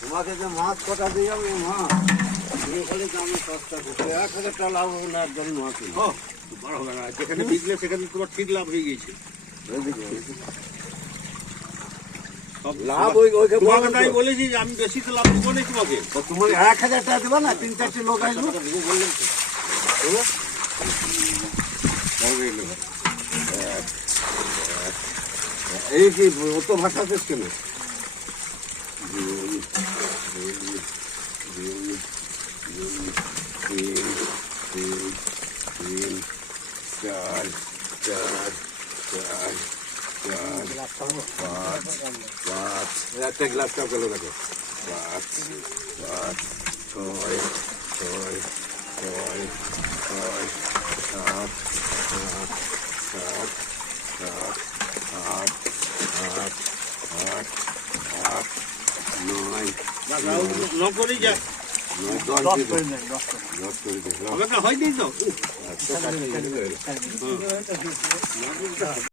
তোমাকে যে মাছ কটা দিয়ে যাবে মাছ খালি দামে সস্তা করছে 1,000 টাকা লাভ হবে না একজন মাছ বড় হবে না, যেখানে বিকলে সেখানে তোমার ঠিক লাভ হয়ে গেছে। লাভ আমি বলেছি যে আমি বেশি তো লাভ দেবো না তোমাকে। তোমাকে 1,000 টাকা দেবা না, 3-4টে লোক আসবে বললেন এই কি অত ভাষা শেষ কেন? 1 গ্লাস কাপ গেল দেখো 5 6 9 করেই যা 10 করে হয়নি তো।